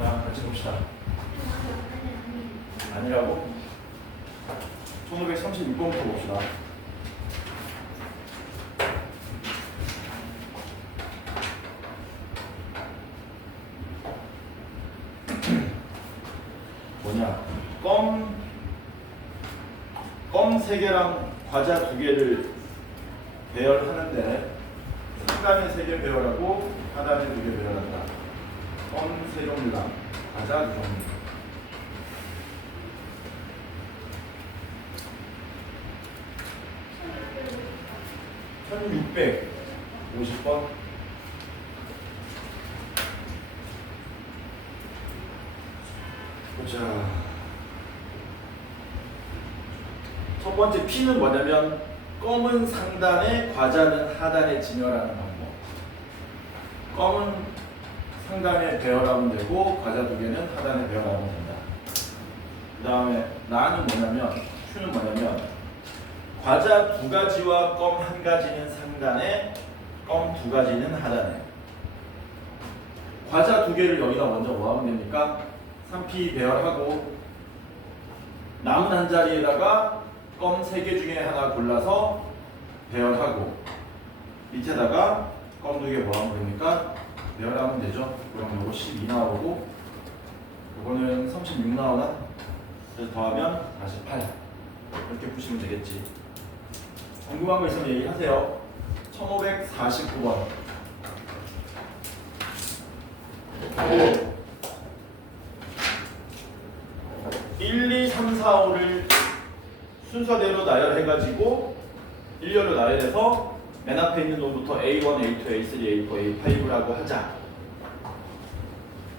자, 같이 봅시다. 아니라고? 1536번부터 봅시다. 뭐냐? 껌 3개랑 과자 2개를 배열하는데 상단에 3개 배열하고 하단에 2개 배열한다. 껌 3종류랑 과자 2종류. 1650번. 보자. 첫 번째 P는 뭐냐면 껌은 상단에 과자는 하단에 진열하는 방법. 껌은 상단에 배열하면 되고 과자 2개는 하단에 배열하면 된다. 그 다음에 나는 뭐냐면 Q는 뭐냐면 과자 2가지와 껌 1가지는 상단에, 껌 2가지는 하단에. 과자 2개를 여기다 먼저 뭐하면 됩니까? 3P 배열하고 남은 한 자리에다가 껌 3개 중에 하나 골라서 배열하고 밑에다가 껌 2개 뭐하면 됩니까? 배열하면 되죠. 그럼 요거 12 나오고 요거는 36 나오나? 그래서 더하면 48. 이렇게 푸시면 되겠지. 궁금한 거 있으면 얘기하세요. 1549번. 1, 2, 3, 4, 5를 순서대로 나열해가지고 일렬로 나열해서 맨 앞에 있는 놈부터 A1, A2, A3, A4, A5라고 하자.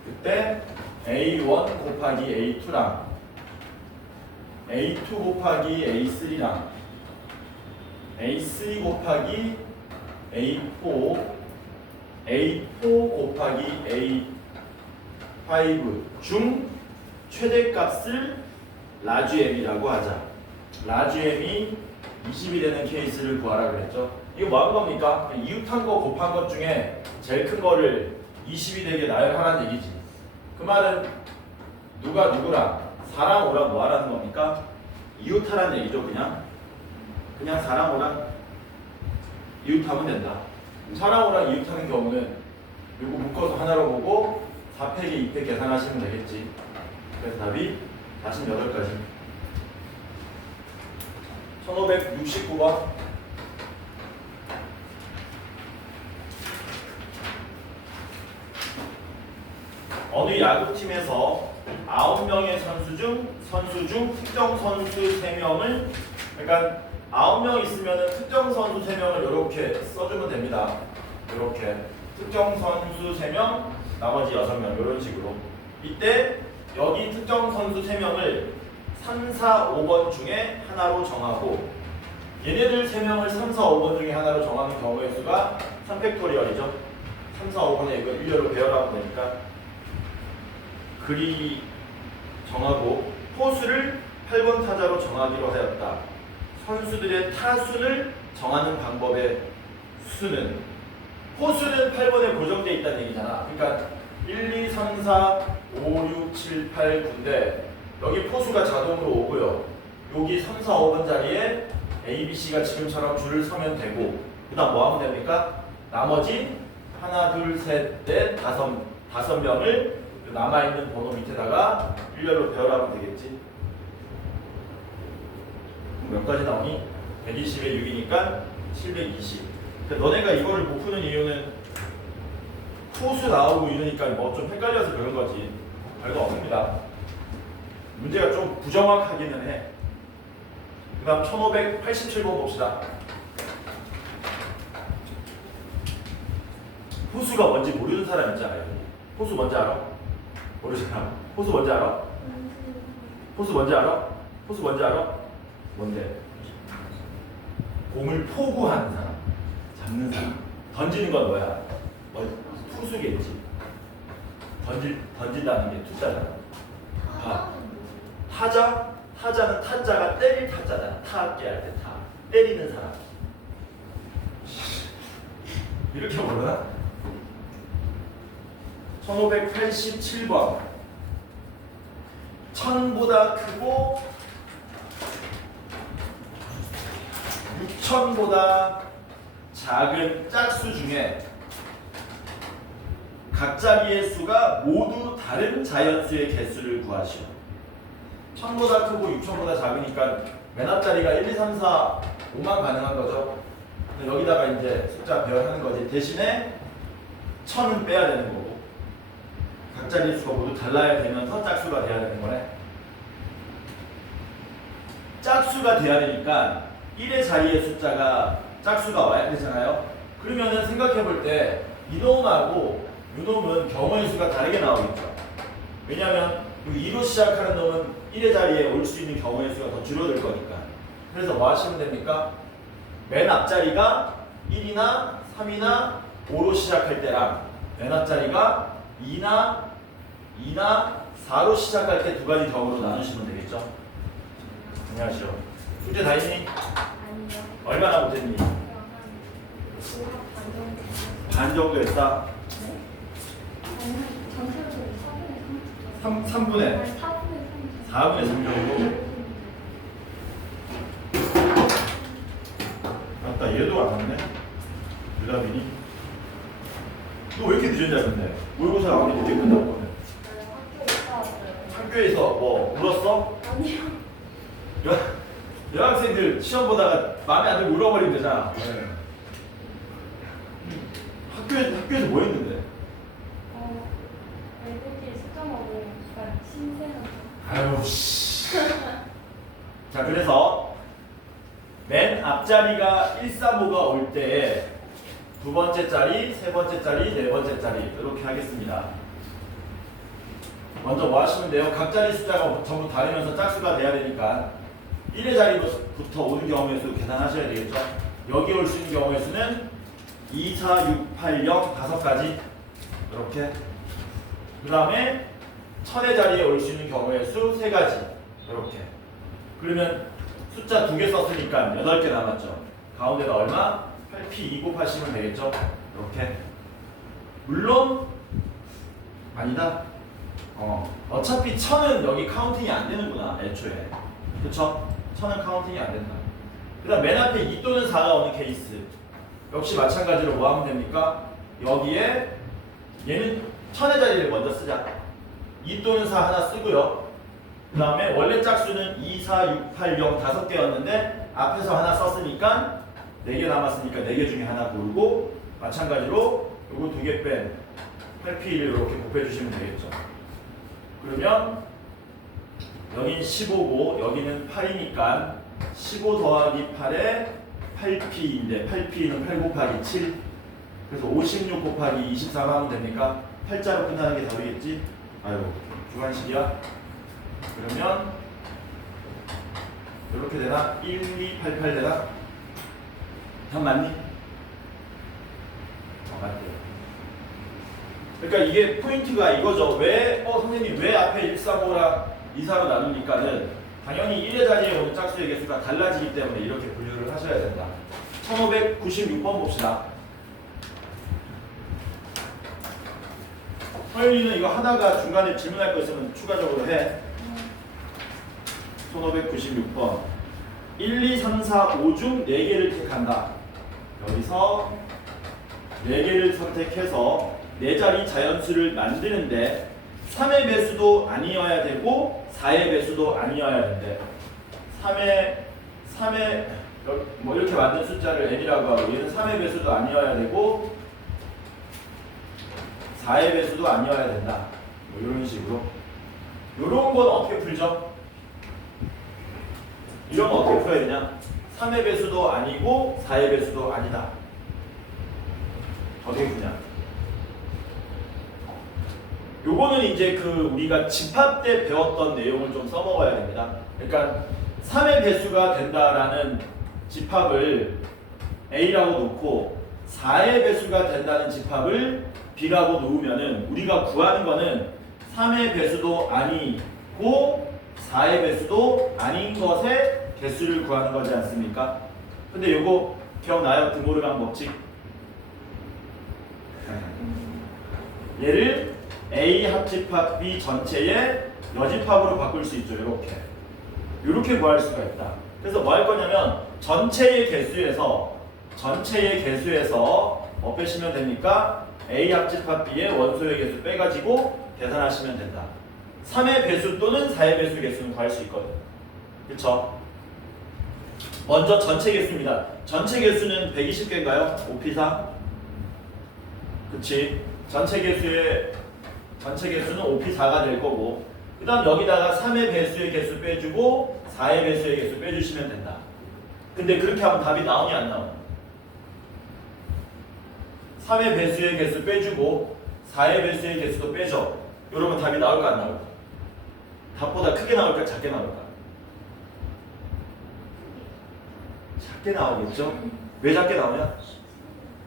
그때 A1 곱하기 A2랑 A2 곱하기 A3랑 A3 곱하기 A4, A4 곱하기 A5 중 최대값을 라주엠이라고 하자. 라주엠이 20이 되는 케이스를 구하라 그랬죠. 이거 뭐 하는 겁니까? 이웃한 거 곱한 것 중에 제일 큰 거를 20이 되게 나열하라는 얘기지. 그 말은 누가 누구랑 4랑 5랑 뭐 하라는 겁니까? 이웃하라는 얘기죠. 그냥 4랑 5랑 이웃하면 된다. 4랑 5랑 이웃하는 경우는 이거 묶어서 하나로 보고 4팩에 2팩 계산하시면 되겠지. 그래서 답이 48가지. 1569번. 어느 야구팀에서 9명의 선수 중 특정 선수 3명을, 그러니까 9명 있으면 특정 선수 3명을 이렇게 써주면 됩니다. 이렇게 특정 선수 3명, 나머지 6명 이런 식으로. 이때 여기 특정 선수 3명을 3, 4, 5번 중에 하나로 정하고 얘네들 3명을 3, 4, 5번 중에 하나로 정하는 경우의 수가 3팩토리얼이죠. 3, 4, 5번에 이거 일렬로 배열하면 되니까 그리 정하고 포수를 8번 타자로 정하기로 하였다. 선수들의 타순을 정하는 방법의 수는, 포수는 8번에 고정되어 있다는 얘기잖아. 그러니까 1, 2, 3, 4, 5, 6, 7, 8, 9인데 여기 포수가 자동으로 오고요. 여기 3, 4, 5번 자리에 A, B, C가 지금처럼 줄을 서면 되고 그 다음 뭐 하면 됩니까? 나머지 하나, 둘, 셋, 넷, 다섯 명을 남아있는 번호 밑에다가 일렬로 배열하면 되겠지. 몇 가지 나오니? 120에 6이니까 720. 그러니까 너네가 이거를 못 푸는 이유는 포수 나오고 이러니까 뭐 좀 헷갈려서 그런 거지. 별거 없습니다. 문제가 좀 부정확하기는 해. 그 다음 1587번 봅시다. 포수가 뭔지 모르는 사람 있지 않아요? 포수 뭔지 알아? 모르잖아. 포수 뭔지 알아? 포수 뭔지 알아? 포수 뭔지 알아? 뭔데? 공을 포구하는 사람, 잡는 사람. 던지는 건 뭐야? 투수겠지. 던진다는 게 투자잖아. 타자는 타자가 때릴 타자잖아. 타게 할 때 타. 때리는 사람. 이렇게 모르나? 1587번. 1000보다 크고 6000보다 작은 짝수 중에 각 자리의 수가 모두 다른 자연수의 개수를 구하시오. 1000보다 크고 6000보다 작으니까 맨 앞자리가 1, 2, 3, 4, 5만 가능한 거죠. 여기다가 이제 숫자 배열하는 거지. 대신에 1000은 빼야 되는 거고 각 자리의 수가 모두 달라야 되면서 짝수가 돼야 되는 거네. 짝수가 돼야 되니까 1의 자리의 숫자가 짝수가 와야 되잖아요. 그러면은 생각해 볼 때 이놈하고 이놈은 경우의 수가 다르게 나오겠죠. 왜냐하면 2로 시작하는 놈은 1의 자리에 올 수 있는 경우의 수가 더 줄어들 거니까. 그래서 뭐 하시면 됩니까? 맨 앞자리가 1이나 3이나 5로 시작할 때랑 맨 앞자리가 2나 4로 시작할 때 두 가지 경우로 나누시면 되겠죠. 안녕하세요. 숙제 다 했니? 아니요. 얼마나 못했니? 반 정도 했다? 네? 전체적으로 4분의 3. 3분의 4분의 3. 4분의 3 정도? 맞다, 얘도 안 왔네. 유다민이. 너 왜 이렇게 늦었냐 근데? 모의고사 아무리 늦게 끝나고 거는. 학교에 있다 왔어요. 학교에서 뭐 울었어? 아니요. 여학생들 시험 보다가 마음에 안 들고 울어버리면 되잖아. 학교에서 뭐 했는데? 외국인 수정하고 약간 신세한. 아유 씨. 자 그래서 맨 앞자리가 1, 3, 5가 올 때 두 번째 자리, 세 번째 자리, 네 번째 자리 이렇게 하겠습니다. 먼저 뭐 하시면 돼요? 각 자리 숫자가 전부 다르면서 짝수가 돼야 되니까 1의 자리부터 오는 경우의 수 계산하셔야 되겠죠. 여기 올 수 있는 경우의 수는 2, 4, 6, 8, 0 5가지 이렇게. 그 다음에 1000의 자리에 올 수 있는 경우의 수 3가지 이렇게. 그러면 숫자 2개 썼으니까 8개 남았죠. 가운데가 얼마? 8p 2 곱하시면 되겠죠. 이렇게. 물론 아니다. 어차피 1000은 여기 카운팅이 안 되는구나 애초에. 그쵸? 1000은 카운팅이 안 된다. 그 다음 맨 앞에 2 또는 4가 오는 케이스 역시 마찬가지로 뭐 하면 됩니까? 여기에 얘는 1000의 자리를 먼저 쓰자. 2 또는 4 하나 쓰고요. 그 다음에 원래 짝수는 2, 4, 6, 8, 0 5개였는데 앞에서 하나 썼으니까 4개 남았으니까 4개 중에 하나 고르고 마찬가지로 요거 2개 뺀 8p를 이렇게 곱해주시면 되겠죠. 그러면 여긴 15고 여기는 8이니까 15 더하기 8에 8p인데 8p는 8 곱하기 7 그래서 56 곱하기 23 하면 됩니까? 8자로 끝나는 게 답이겠지? 아이고 주관식이야? 그러면 이렇게 되나? 1288 되나? 답 맞니? 맞대요. 그러니까 이게 포인트가 이거죠. 왜 선생님 왜 앞에 135랑 24로 나누니까는 당연히 1의 자리에 오는 짝수의 개수가 달라지기 때문에 이렇게 분류를 하셔야 된다. 1596번 봅시다. 서윤이는 이거 하다가 중간에 질문할 거 있으면 추가적으로 해. 1596번 1, 2, 3, 4, 5 중 4개를 택한다. 여기서 4개를 선택해서 4자리 자연수를 만드는데 3의 배수도 아니어야 되고 4의 배수도 아니어야 된대. 3의 뭐 이렇게 만든 숫자를 n이라고 하고 얘는 3의 배수도 아니어야 되고 4의 배수도 아니어야 된다. 뭐 이런 식으로. 이런 건 어떻게 풀죠? 이런 건 어떻게 풀어야 되냐? 3의 배수도 아니고 4의 배수도 아니다. 어떻게 푸냐? 요거는 이제 우리가 집합 때 배웠던 내용을 좀 써먹어야 됩니다. 그러니까 3의 배수가 된다라는 집합을 A라고 놓고 4의 배수가 된다는 집합을 B라고 놓으면은 우리가 구하는 거는 3의 배수도 아니고 4의 배수도 아닌 것의 개수를 구하는 거지 않습니까? 근데 요거 기억나요? 드모르강 법칙? 얘를 A 합집합 B 전체의 여집합으로 바꿀 수 있죠. 이렇게 구할 수가 있다. 그래서 뭐 할 거냐면 전체의 개수에서 뭐 빼시면 됩니까? A 합집합 B의 원소의 개수 빼가지고 계산하시면 된다. 3의 배수 또는 4의 배수 개수는 구할 수 있거든. 그쵸? 먼저 전체 개수입니다. 전체 개수는 120개인가요? 5P4? 그치? 전체 개수는 5P4가 될 거고, 그 다음 여기다가 3의 배수의 개수 빼주고 4의 배수의 개수 빼주시면 된다. 근데 그렇게 하면 답이 나오니 안 나오니? 3의 배수의 개수 빼주고 4의 배수의 개수도 빼줘. 이러면 답이 나올까 안 나올까? 답보다 크게 나올까 작게 나올까? 작게 나오겠죠? 왜 작게 나오냐?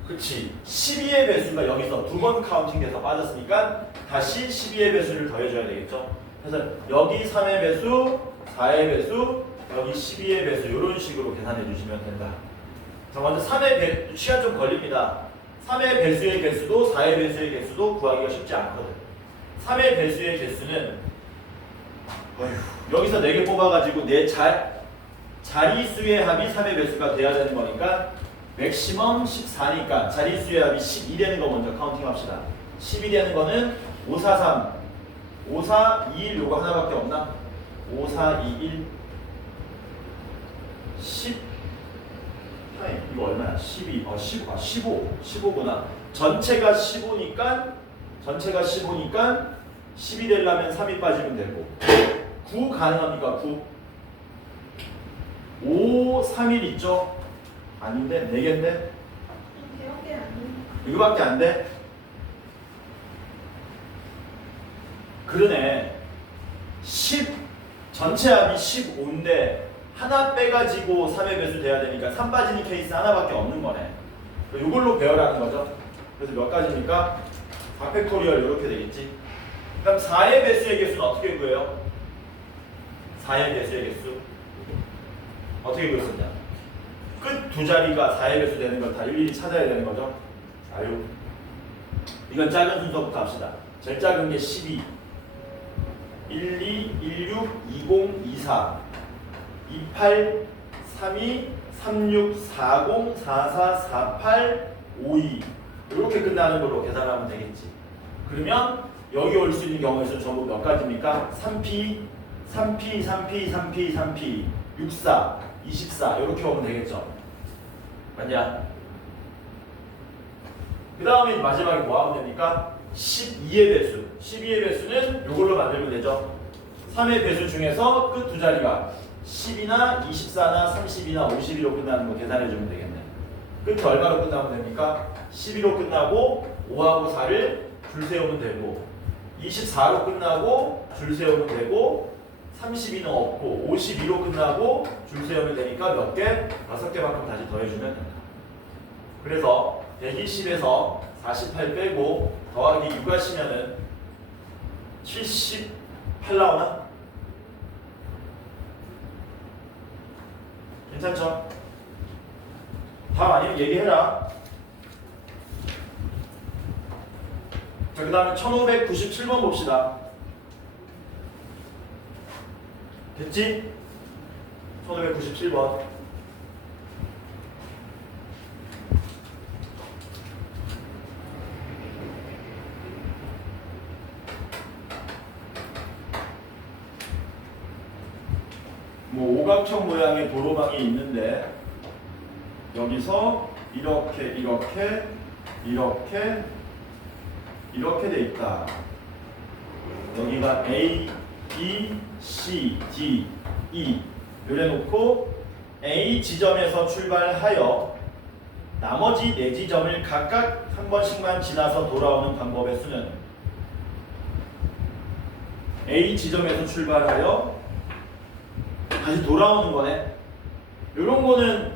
그치. 12의 배수가 여기서 두 번 카운팅돼서 빠졌으니까 다시 12의 배수를 더해줘야 되겠죠? 그래서 여기 3의 배수, 4의 배수, 여기 12의 배수 이런 식으로 계산해 주시면 된다. 자, 먼저 3의 배수, 시간 좀 걸립니다. 3의 배수의 개수도 4의 배수의 개수도 구하기가 쉽지 않거든. 3의 배수의 개수는 여기서 4개 뽑아가지고 자리수의 합이 3의 배수가 돼야 되는 거니까 맥시멈 14니까 자리수의 합이 12 되는 거 먼저 카운팅 합시다. 12 되는 거는 5, 4, 3, 5, 4, 2, 1 요거 하나밖에 없나? 5, 4, 2, 1 10 이거 얼마야? 12, 15구나. 전체가 15니까 12 되려면 3이 빠지면 되고 9 가능합니까? 9 5, 3, 1 있죠? 아닌데? 4개인데? 이렇게 아니에요. 이거밖에 안 돼? 그러네. 10 전체 합이 15인데 하나 빼가지고 3의 배수 돼야 되니까 3 빠지는 케이스 하나밖에 없는 거네. 이걸로 배열하는 거죠. 그래서 몇 가지입니까? 4팩토리얼 이렇게 되겠지. 그럼 4의 배수의 개수는 어떻게 구해요? 4의 배수의 개수 어떻게 구할 수 있냐? 끝 두 자리가 4의 배수 되는 걸 다 일일이 찾아야 되는 거죠. 아유. 이건 작은 순서부터 합시다. 제일 작은 게 12, 12, 16, 20, 24, 28, 32, 36, 40, 44, 48, 52 이렇게 끝나는 걸로 계산하면 되겠지. 그러면 여기 올 수 있는 경우에서 전부 몇 가지입니까? 3P, 3P, 3P, 3P, 3P, 64, 24 이렇게 오면 되겠죠. 맞냐? 그 다음에 마지막에 뭐 하면 됩니까? 12의 배수. 12의 배수는 이걸로 만들면 되죠. 3의 배수 중에서 끝 두 자리가 10이나 24나 30이나 52로 끝나는 거 계산해 주면 되겠네. 끝이 얼마로 끝나면 됩니까? 12로 끝나고 5하고 4를 줄 세우면 되고 24로 끝나고 줄 세우면 되고 32는 없고 52로 끝나고 줄 세우면 되니까 몇 개? 5개만큼 다시 더해주면 된다. 그래서 120에서 48 빼고 더하기 6 하시면은 78 나오나? 괜찮죠? 답 아니면 얘기해라. 자, 그 다음에 1597번 봅시다. 됐지? 1597번. 뭐 오각형 모양의 도로망이 있는데 여기서 이렇게 돼 있다. 여기가 A, B, C, D, E 이래 놓고 A 지점에서 출발하여 나머지 4지점을 각각 한 번씩만 지나서 돌아오는 방법의 수는 A 지점에서 출발하여 다시 돌아오는 거네. 이런 거는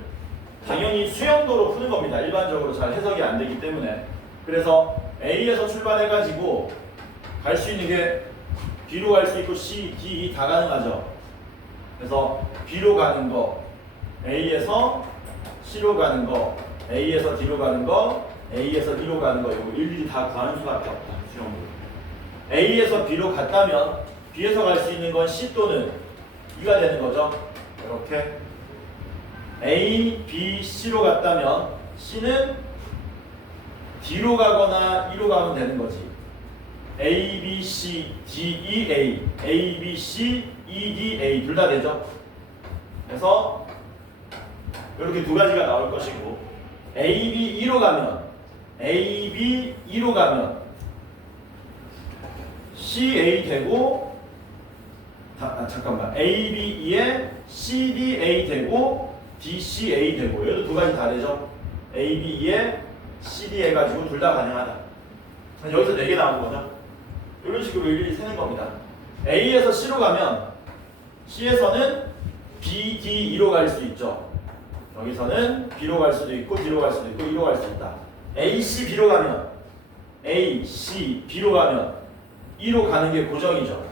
당연히 수영도로 푸는 겁니다. 일반적으로 잘 해석이 안 되기 때문에. 그래서 A에서 출발해가지고 갈 수 있는 게 B로 갈 수 있고 C, D, E 다 가능하죠. 그래서 B로 가는 거, A에서 C로 가는 거, A에서 D로 가는 거, A에서 D로 가는 거 이거 일일이 다 구하는 수밖에 없다. 수영도. A에서 B로 갔다면 B에서 갈 수 있는 건 C 또는 E가 되는 거죠. 이렇게 A, B, C로 갔다면 C는 D로 가거나 E로 가면 되는 거지. A, B, C, D, E, A, A, B, C, E, D, A 둘 다 되죠. 그래서 이렇게 두 가지가 나올 것이고 A, B, E로 가면 A, B, E로 가면 C, A 되고 잠깐만 A, B, E에 C, D, A 되고 D, C, A 되고 얘도 두 가지 다 되죠. A, B, E에 C, D 해가지고 둘 다 가능하다. 여기서 4개 나온 거죠. 이런 식으로 일일이 세는 겁니다. A에서 C로 가면 C에서는 B, D, E로 갈 수 있죠. 여기서는 B로 갈 수도 있고 D로 갈 수도 있고 E로 갈 수 있다. A, C, B로 가면 A, C, B로 가면 E로 가는 게 고정이죠.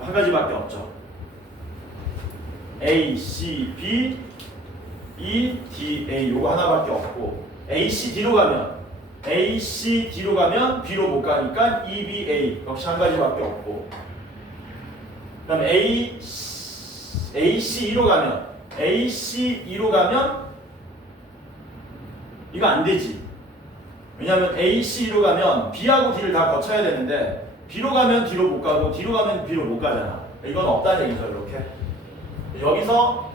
한 가지밖에 없죠. A, C, B, E, D, A 요거 하나밖에 없고 A, C, D로 가면 A, C, D로 가면 B로 못 가니까 E, B, A 역시 한 가지밖에 없고 그 다음에 A, C, E로 가면 A, C, E로 가면 이거 안 되지. 왜냐하면 A, C, E로 가면 B하고 D를 다 거쳐야 되는데 B로 가면 D로 못 가고 D로 가면 B로 못 가잖아. 이건 없다는 얘기죠. 이렇게 여기서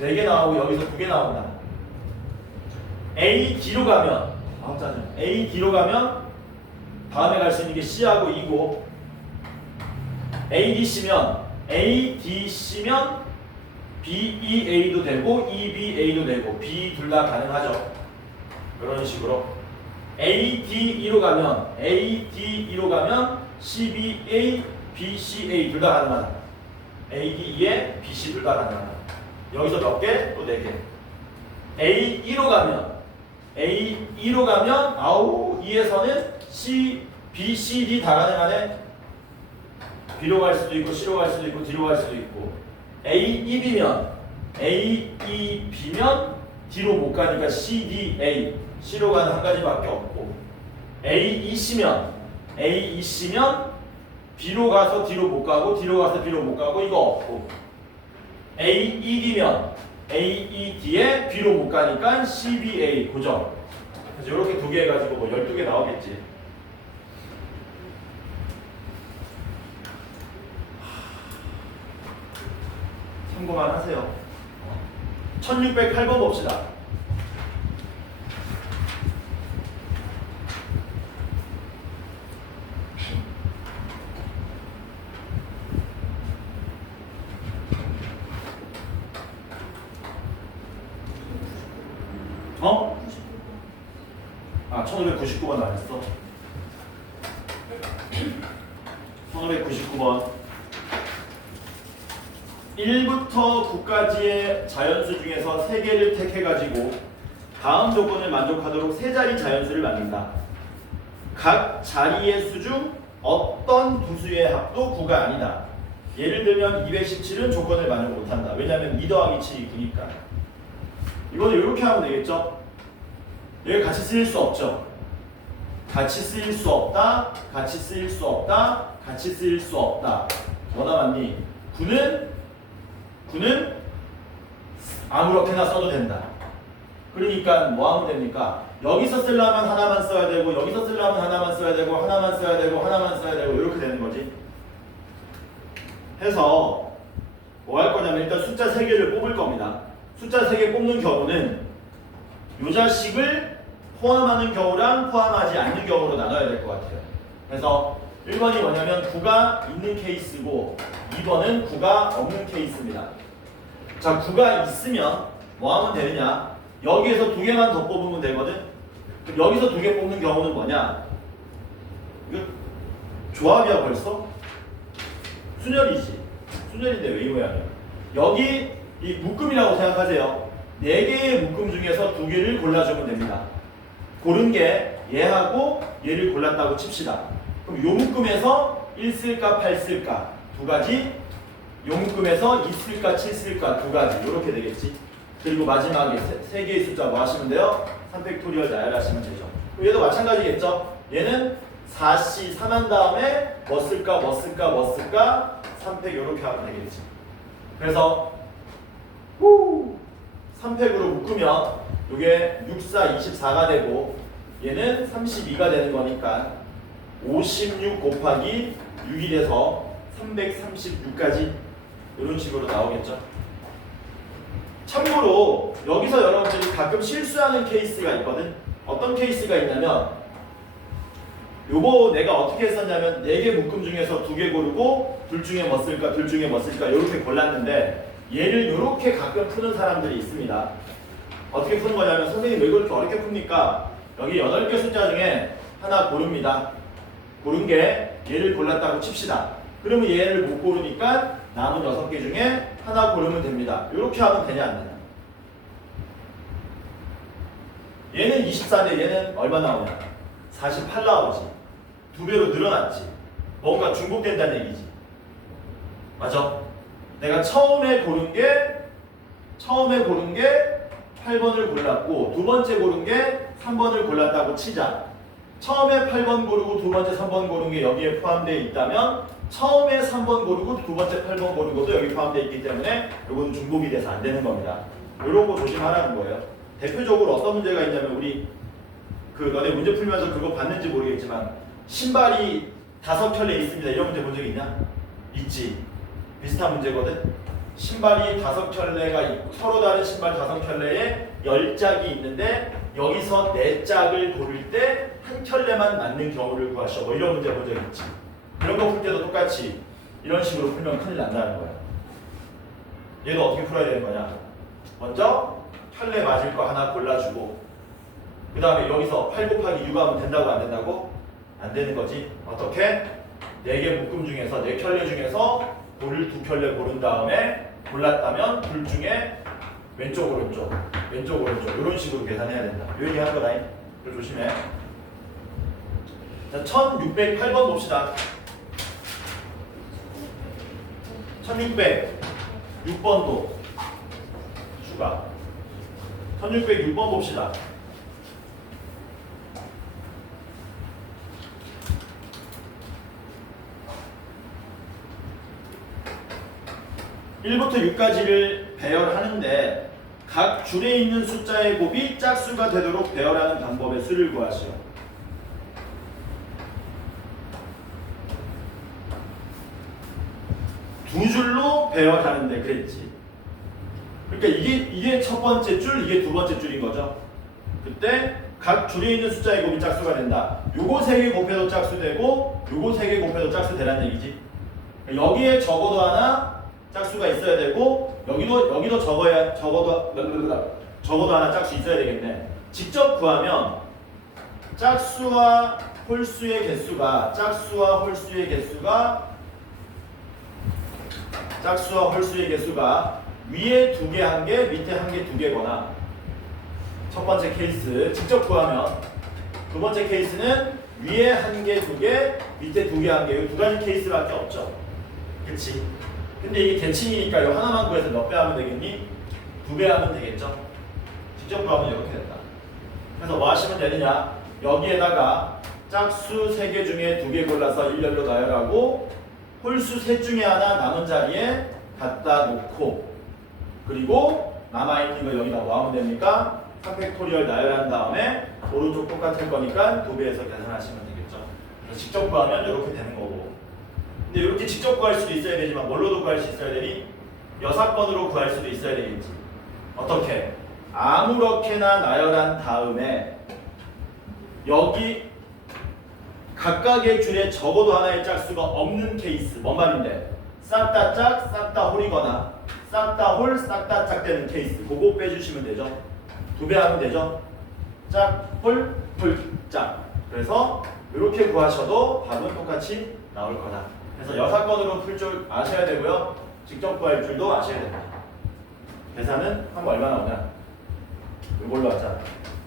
4개 나오고 여기서 2개 나온다. A, D로 가면 A, D로 가면 다음에 갈 수 있는 게 C하고 E고 A, D, C면 A, D, C면 B, E, A도 되고 E, B, A도 되고 B 둘 다 가능하죠. 이런 식으로 A, D, E로 가면 A, D, E로 가면 C, B, A, B, C, A 둘 다 가능하다. A, D, E에 B, C 둘 다 가능하다. 여기서 몇 개? 또 4개. A, E로 가면 A, E로 가면 아우 E에서는 C, B, C, D 다 가능하네. B로 갈 수도 있고 C로 갈 수도 있고 D로 갈 수도 있고 A, E, B면 A, E, B면 D로 못 가니까 C, D, A C로 가는 한 가지밖에 없고 A, E, C면 A, E, C면 B로 가서 D로 못 가고 D로 가서 B로 못 가고 이거 없고 A, E, D면 A, E, D에 B로 못 가니까 C, B, A 고정. 그래서 이렇게 2개 해가지고 뭐 12개 나오겠지. 참고만 하세요. 1608번 봅시다. 어? 아, 1599번 안 했어. 1599번 1부터 9까지의 자연수 중에서 3개를 택해가지고 다음 조건을 만족하도록 3자리 자연수를 만든다. 각 자리의 수 중 어떤 부수의 합도 9가 아니다. 예를 들면 217은 조건을 만족 못한다. 왜냐하면 2 더하기 7이 9니까. 이거는 이렇게 하면 되겠죠? 여기 같이 쓰일 수 없죠? 같이 쓰일 수 없다, 같이 쓰일 수 없다, 같이 쓰일 수 없다. 뭐 남았니? 9는 아무렇게나 써도 된다. 그러니까 뭐 하면 됩니까? 여기서 쓰려면 하나만 써야 되고 여기서 쓰려면 하나만 써야 되고 하나만 써야 되고 하나만 써야 되고 이렇게 되는 거지. 해서 뭐 할 거냐면 일단 숫자 3개를 뽑을 겁니다. 숫자 3개 뽑는 경우는 이 자식을 포함하는 경우랑 포함하지 않는 경우로 나눠야 될 것 같아요. 그래서 1번이 뭐냐면 9가 있는 케이스고 2번은 9가 없는 케이스입니다. 자, 9가 있으면 뭐 하면 되느냐? 여기에서 2개만 더 뽑으면 되거든. 그럼 여기서 2개 뽑는 경우는 뭐냐? 이거 조합이야 벌써? 순열이지. 순열인데 왜 이 모양이야? 여기 이 묶음이라고 생각하세요. 4개의 묶음 중에서 2개를 골라주면 됩니다. 고른 게 얘하고 얘를 골랐다고 칩시다. 그럼 요 묶음에서 1 쓸까 8 쓸까 2가지, 요 묶음에서 2 쓸까 7 쓸까 2가지 이렇게 되겠지. 그리고 마지막에 3개의 숫자 뭐 하시면 돼요? 3팩토리얼 나열하시면 되죠. 얘도 마찬가지겠죠. 얘는 4C 3한 다음에 뭐 쓸까 3팩 이렇게 하면 되겠지. 그래서 3팩으로 묶으면 이게 6, 4, 24가 되고 얘는 32가 되는 거니까 56 곱하기 6이 돼서 336까지 이런 식으로 나오겠죠. 참고로 여기서 여러분들이 가끔 실수하는 케이스가 있거든. 어떤 케이스가 있냐면 요거 내가 어떻게 했었냐면 4개 묶음 중에서 2개 고르고 둘 중에 뭐 쓸까 이렇게 골랐는데 얘를 이렇게 가끔 푸는 사람들이 있습니다. 어떻게 푸는 거냐면 선생님 왜 그렇게 어렵게 풉니까? 여기 8개 숫자 중에 하나 고릅니다. 고른 게 얘를 골랐다고 칩시다. 그러면 얘를 못 고르니까 남은 6개 중에 하나 고르면 됩니다. 이렇게 하면 되냐 안 되냐? 얘는 24인데 얘는 얼마 나오냐? 48 나오지. 2배로 늘어났지. 뭔가 중복된다는 얘기지. 맞아? 내가 처음에 고른 게 8번을 골랐고 두 번째 고른 게 3번을 골랐다고 치자. 처음에 8번 고르고 두 번째 3번 고른 게 여기에 포함되어 있다면 처음에 3번 고르고 두 번째 8번 고른 것도 여기 포함되어 있기 때문에 이건 중복이 돼서 안 되는 겁니다. 이런 거 조심하라는 거예요. 대표적으로 어떤 문제가 있냐면 우리 너네 문제 풀면서 그거 봤는지 모르겠지만 신발이 5켤레 있습니다. 이런 문제 본 적 있냐? 있지. 비슷한 문제거든. 신발이 5켤레가 있고 서로 다른 신발 5켤레에 10짝이 있는데 여기서 4짝을 고를 때 한 켤레만 맞는 경우를 구하시오. 뭐 이런 문제 본 적 있지. 이런 거 풀 때도 똑같이 이런 식으로 풀면 큰일 난다는 거야. 얘도 어떻게 풀어야 되는 거냐? 먼저 켤레 맞을 거 하나 골라주고 그 다음에 여기서 8 곱하기 6 하면 된다고 안 된다고? 안 되는 거지. 어떻게? 4개 묶음 중에서 4켤레 중에서 돌을 2켤레 고른 다음에 골랐다면 둘 중에 왼쪽 오른쪽 이런 식으로 계산해야 된다. 이 얘기 하는 거다. 이거 조심해. 자, 1608번 봅시다. 1606번도 추가. 1606번 봅시다. 1부터 6까지를 배열하는데 각 줄에 있는 숫자의 곱이 짝수가 되도록 배열하는 방법의 수를 구하시오. 두 줄로 배열하는데 그랬지. 그러니까 이게 첫 번째 줄, 이게 두 번째 줄인 거죠. 그때 각 줄에 있는 숫자의 곱이 짝수가 된다. 요거 3개 곱해도 짝수 되고 요거 3개 곱해도 짝수 되라는 얘기지. 여기에 적어도 하나 짝수가 있어야 되고 여기도 적어도 하나 짝수 있어야 되겠네. 직접 구하면 짝수와 홀수의 개수가 위에 2개 1개 밑에 1개 2개거나 첫 번째 케이스 직접 구하면 두 번째 케이스는 위에 1개 2개 밑에 2개 1개 이 두 가지 케이스밖에 없죠. 그치? 근데 이게 대칭이니까 이거 하나만 구해서 몇 배 하면 되겠니? 2배 하면 되겠죠? 직접 구하면 이렇게 된다. 그래서 뭐 하시면 되느냐? 여기에다가 짝수 3개 중에 2개 골라서 일렬로 나열하고 홀수 셋 중에 하나 남은 자리에 갖다 놓고 그리고 남아있는 거 여기다 뭐 하면 됩니까? 3팩토리얼 나열한 다음에 오른쪽 똑같을 거니까 2배에서 계산하시면 되겠죠. 그래서 직접 구하면 이렇게 되는 거고 근데 이렇게 직접 구할 수도 있어야 되지만 뭘로도 구할 수 있어야 되니? 여사건으로 구할 수도 있어야 되겠지. 어떻게? 아무렇게나 나열한 다음에 여기 각각의 줄에 적어도 하나의 짝수가 없는 케이스 뭔 말인데? 싹 다 짝, 싹 다 홀이거나 싹 다 홀, 싹 다 짝 되는 케이스 그거 빼주시면 되죠. 2배 하면 되죠. 짝, 홀, 홀, 짝. 그래서 이렇게 구하셔도 답은 똑같이 나올 거다. 그래서 여사건으로 풀 줄 아셔야 되고요. 직접 구할 줄도 아셔야 됩니다. 계산은 하면 얼마 나오냐? 이걸로 하자.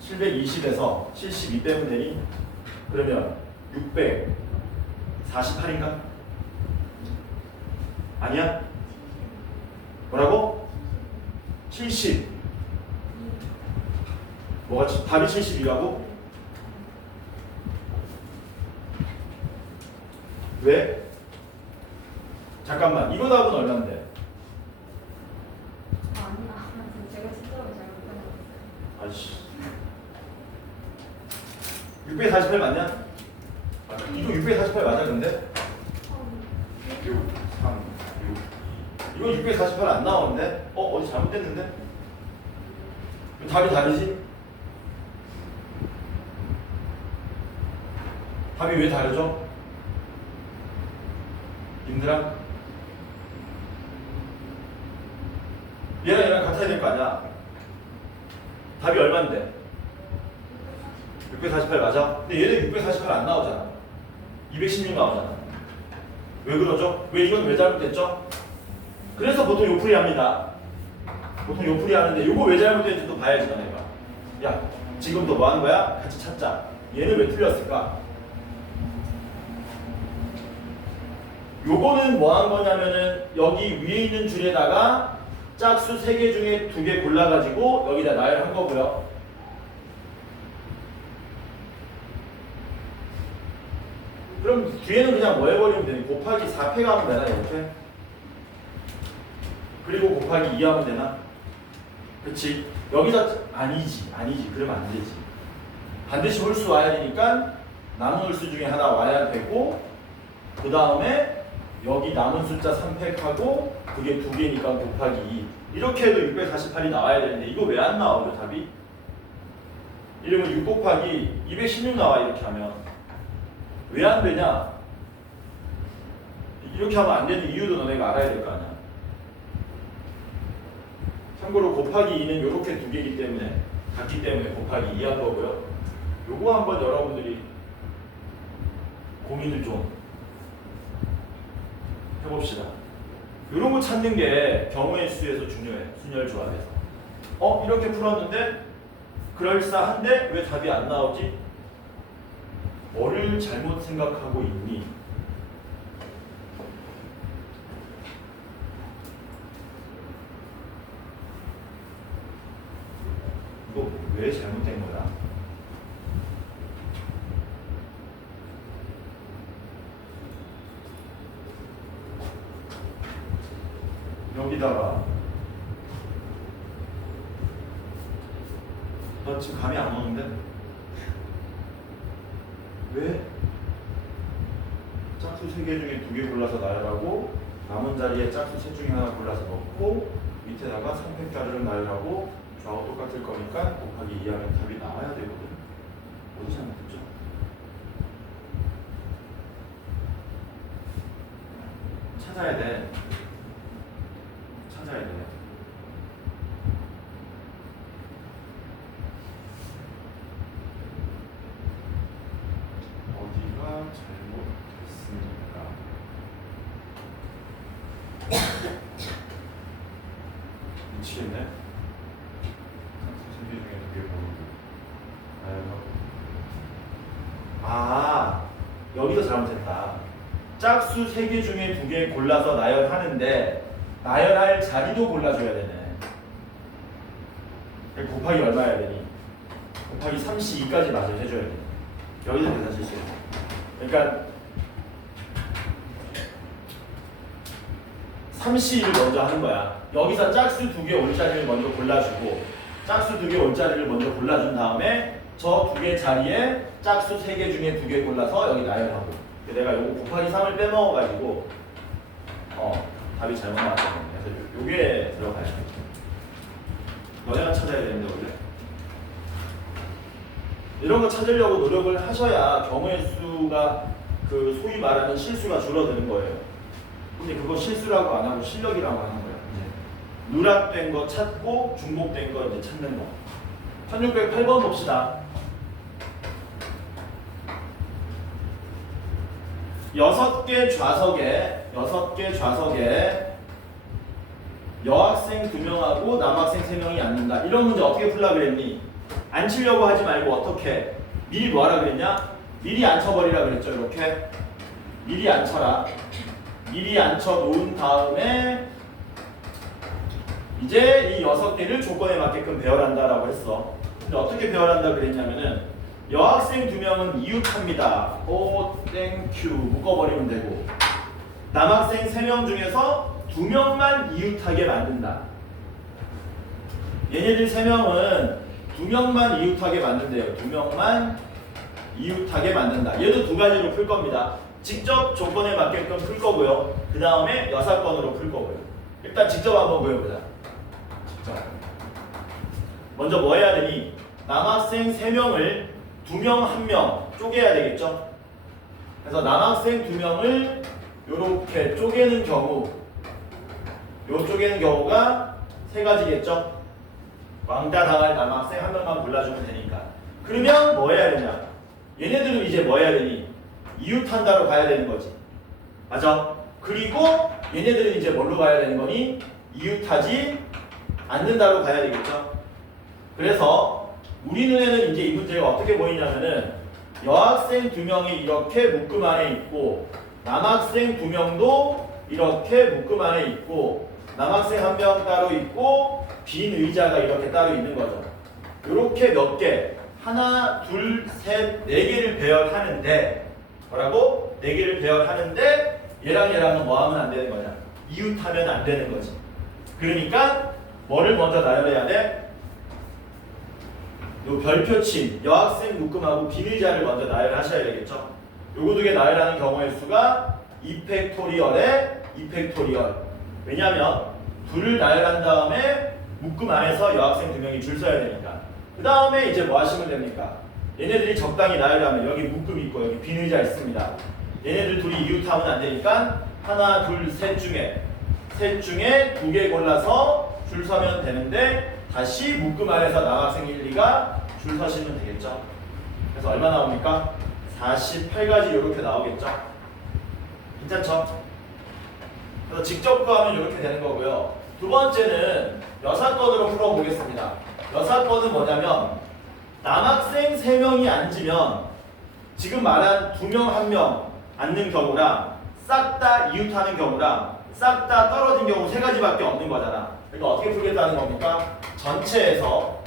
720에서 72 빼면 되니? 그러면 648인가? 아니야? 뭐라고? 70. 뭐가 답이 72라고? 왜? 잠깐만 이거 답은 얼마인데? 아니야. 제가 진짜로 잘못한 거 같아요. 아이씨 648 맞냐? 아, 이거 648 맞아 근데? 6, 3, 6 이거 648 안 나오는데? 어디 잘못됐는데? 답이 다르지? 답이 왜 다르죠? 님들아? 얘랑 같아야 될 거 아니야? 답이 얼만데? 648 맞아? 근데 얘는 648 안 나오잖아. 216 나오잖아. 왜 그러죠? 왜 이건 왜 잘못됐죠? 그래서 보통 요풀이 합니다. 보통 요풀이 하는데 요거 왜 잘못됐는지 또 봐야지 너네가. 야 지금 또 뭐 하는 거야? 같이 찾자. 얘는 왜 틀렸을까? 요거는 뭐 한 거냐면은 여기 위에 있는 줄에다가 짝수 3개 중에 2개 골라가지고 여기다 나열한 거고요. 그럼 뒤에는 그냥 뭐 해버리면 되니? 곱하기 4패가 하면 되나 이렇게? 그리고 곱하기 2 하면 되나? 그치? 여기다 아니지 그러면 안 되지. 반드시 홀수 와야 되니까 남은 홀수 중에 하나 와야 되고 그 다음에 여기 남은 숫자 3팩하고 그게 2개니까 곱하기 2 이렇게 해도 648이 나와야 되는데 이거 왜 안 나오죠 답이? 이러면 6 곱하기 216 나와 이렇게 하면 왜 안 되냐? 이렇게 하면 안 되는 이유도 너네가 알아야 될 거 아니야. 참고로 곱하기 2는 이렇게 2개이기 때문에 같기 때문에 곱하기 2 한 거고요. 요거 한번 여러분들이 고민을 좀 해봅시다. 이런 거 찾는 게 경우의 수에서 중요해. 순열 조합에서. 이렇게 풀었는데 그럴싸한데 왜 답이 안 나오지? 뭐를 잘못 생각하고 있니? 이거 왜 잘못된 거야? 여기다가 너 지금 감이 안 오는데? 왜? 짝수 3개 중에 2개 골라서 나열하고 남은 자리에 짝수 셋 중에 하나 골라서 넣고 밑에다가 3팩자리를 나열하고 좌우 똑같을 거니까 곱하기 2 하면 답이 나와야 되거든. 어디 잘못했죠? 찾아야 돼. 찾아야 돼. 어디가 잘못됐습니까? 미치겠네. 세개 중에 2개 보는 여기서 잘못했다. 짝수 3개 중에 2개 골라서 나열하는데 나열할 자리도 골라줘야 되네. 곱하기 얼마야 되니? 곱하기 32까지 맞아 해줘야 돼. 여기서 계산 실수. 그러니까 32를 먼저 하는 거야. 여기서 짝수 2개 올 자리를 먼저 골라주고 짝수 2개 올 자리를 먼저 골라준 다음에 저 2개 자리에 짝수 3개 중에 2개 골라서 여기 나열하고 내가 요거 곱하기 3을 빼먹어가지고 답이 잘못 나왔거든요. 그래서 요게 들어가야 돼. 너네가 찾아야 되는데 원래 이런 거 찾으려고 노력을 하셔야 경우의 수가 그 소위 말하는 실수가 줄어드는 거예요. 근데 그거 실수라고 안 하고 실력이라고 하는 거예요. 이제 누락된 거 찾고 중복된 거 이제 찾는 거. 1608번 봅시다. 6개 좌석에 여학생 2명하고 남학생 3명이 앉는다. 이런 문제 어떻게 풀라 그랬니? 앉히려고 하지 말고 어떻게? 미리 뭐하라 그랬냐? 미리 앉혀버리라 그랬죠. 이렇게 미리 앉혀라. 미리 앉혀놓은 다음에 이제 이 6개를 조건에 맞게끔 배열한다라고 했어. 근데 어떻게 배열한다 그랬냐면은 여학생 2명은 이웃합니다. 오 땡큐 묶어버리면 되고 남학생 3명 중에서 2명만 이웃하게 만든다. 얘네들 3명은 2명만 이웃하게 만든대요. 2명만 이웃하게 만든다. 얘도 두 가지로 풀 겁니다. 직접 조건에 맞게끔 풀 거고요. 그 다음에 여사건으로 풀 거고요. 일단 직접 한번 보여보자. 직접. 먼저 뭐 해야 되니? 남학생 3명을 2명 1명 쪼개야 되겠죠? 그래서 남학생 2명을 요렇게 쪼개는 경우 요 쪼개는 경우가 3가지겠죠? 왕따 당할 남학생 1명만 골라주면 되니까. 그러면 뭐 해야 되냐? 얘네들은 이제 뭐 해야 되니? 이웃한다로 가야 되는 거지. 맞아? 그리고 얘네들은 이제 뭘로 가야 되는 거니? 이웃하지 않는다로 가야 되겠죠? 그래서 우리 눈에는 이제 이 문제가 어떻게 보이냐면은 여학생 2명이 이렇게 묶음 안에 있고 남학생 2명도 이렇게 묶음 안에 있고 남학생 1명 따로 있고 빈 의자가 이렇게 따로 있는 거죠. 이렇게 몇 개? 하나, 둘, 셋, 네 개를 배열하는데 뭐라고? 네 개를 배열하는데 얘랑 얘랑은 뭐 하면 안 되는 거냐? 이웃하면 안 되는 거지. 그러니까 뭐를 먼저 나열해야 돼? 요 별표침, 여학생 묶음하고 빈 의자를 먼저 나열하셔야 되겠죠. 요거 두 개 나열하는 경우의 수가 2팩토리얼에 2팩토리얼. 왜냐하면 둘을 나열한 다음에 묶음 안에서 여학생 2명이 줄 서야 되니까. 그 다음에 이제 뭐 하시면 됩니까? 얘네들이 적당히 나열하면 여기 묶음 있고 여기 빈 의자 있습니다. 얘네들 둘이 이웃하면 안 되니까 하나, 둘, 셋 중에 2개 골라서 줄 서면 되는데 다시 묶음 안에서 남학생 1, 2가 줄 서시면 되겠죠. 그래서 얼마 나옵니까? 48가지 이렇게 나오겠죠. 괜찮죠? 그래서 직접 구하면 이렇게 되는 거고요. 두 번째는 여사건으로 풀어보겠습니다. 여사건은 뭐냐면 남학생 3명이 앉으면 지금 말한 2명 1명 앉는 경우랑 싹 다 이웃하는 경우랑 싹 다 떨어진 경우 3가지밖에 없는 거잖아. 그러니까 어떻게 풀겠다는 겁니까? 전체에서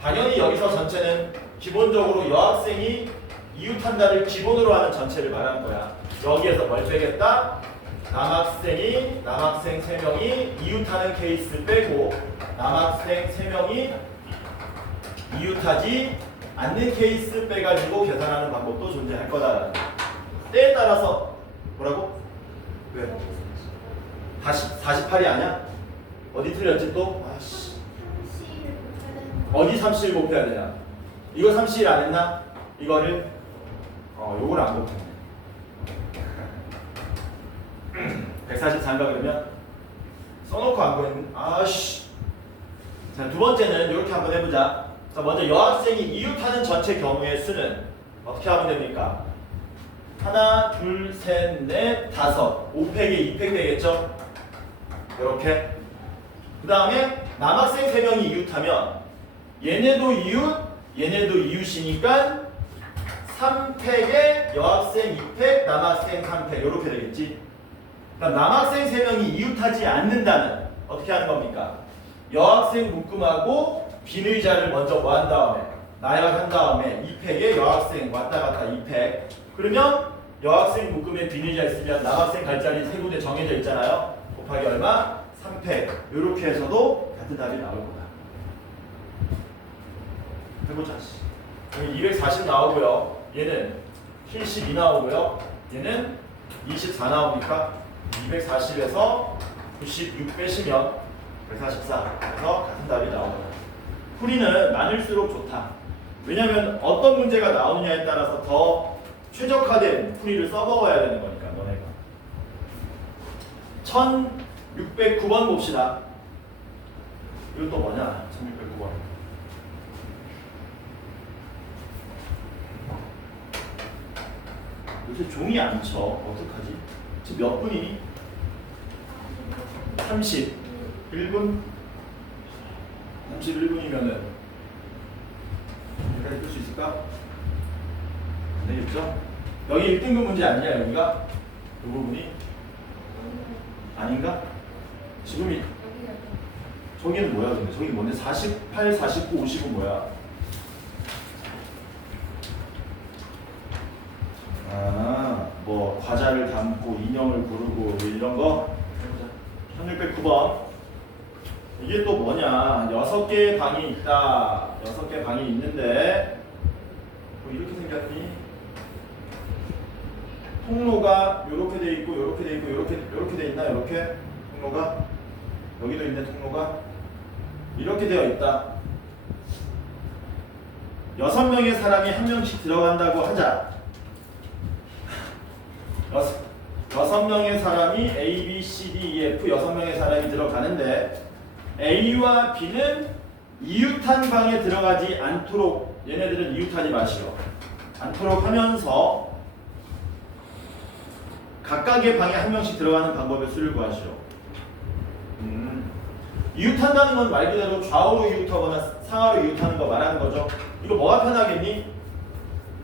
당연히 여기서 전체는 기본적으로 여학생이 이웃한다를 기본으로 하는 전체를 말하는 거야. 여기에서 뭘 빼겠다? 남학생 3명이 이웃하는 케이스 빼고 남학생 3명이 이웃하지 않는 케이스 빼가지고 계산하는 방법도 존재할 거다라는 거야. 때에 따라서 뭐라고? 왜? 48이 아니야? 어디 틀렸지 또? 아씨. 어디 30일 곱해야 되냐? 이거 30일 안 했나? 이거를 요걸 안 곱했네. 144인가 그러면? 써놓고 안 곱했네. 아씨. 자, 두 번째는 이렇게 한번 해보자. 자, 먼저 여학생이 이웃하는 전체 경우의 수는 어떻게 하면 됩니까? 하나, 둘, 셋, 넷, 다섯. 5팩에 2팩 되겠죠? 이렇게. 그 다음에 남학생 3명이 이웃하면 얘네도 이웃, 얘네도 이웃이니까 3팩에 여학생 2팩, 남학생 3팩 이렇게 되겠지. 그럼 남학생 3명이 이웃하지 않는다는 어떻게 하는 겁니까? 여학생 묶음하고 빈 의자를 먼저 뭐 한 다음에 나열한 다음에 2팩에 여학생 왔다 갔다 2팩. 그러면 여학생 묶음에 빈 의자 있으면 남학생 갈 자리 3군데 정해져 있잖아요. 곱하기 얼마? 3팩. 이렇게 해서도 같은 답이 나올 거다. 해보자. 여기 240 나오고요. 얘는 72 나오고요. 얘는 24 나오니까 240에서 96 빼시면 144. 그래서 같은 답이 나옵니다. 풀이는 많을수록 좋다. 왜냐면 어떤 문제가 나오느냐에 따라서 더 최적화된 풀이를 써먹어야 되는 거니까 너네가. 1609번 봅시다. 이거 또 뭐냐? 1609번. 요새 종이 안 쳐. 어떡하지? 지금 몇 분이니? 31분? 31분이면은 여기까지 풀 수 있을까? 안 되겠죠? 여기 1등급 문제 아니냐 여기가? 이 부분이? 아닌가? 지금이 저기는 뭐야 근데? 저기 뭔데? 48, 49, 50은 뭐야? 갖고 인형을 고르고 이런 거. 1609번. 이게 또 뭐냐? 6개의 방이 있다. 6개의 방이 있는데 뭐 이렇게 생겼니? 통로가 이렇게 돼 있고 이렇게 돼 있고 이렇게 돼 있나? 이렇게 통로가 여기도 있네. 통로가 이렇게 되어 있다. 6명의 사람이 한 명씩 들어간다고 하자. 6명의 사람이 A, B, C, D, E, F 6명의 사람이 들어가는데 A와 B는 이웃한 방에 들어가지 않도록, 얘네들은 이웃하지 마시오. 않도록 하면서 각각의 방에 한 명씩 들어가는 방법의 수를 구하시오. 이웃한다는 건 말 그대로 좌우로 이웃하거나 상하로 이웃하는 거 말하는 거죠. 이거 뭐가 편하겠니?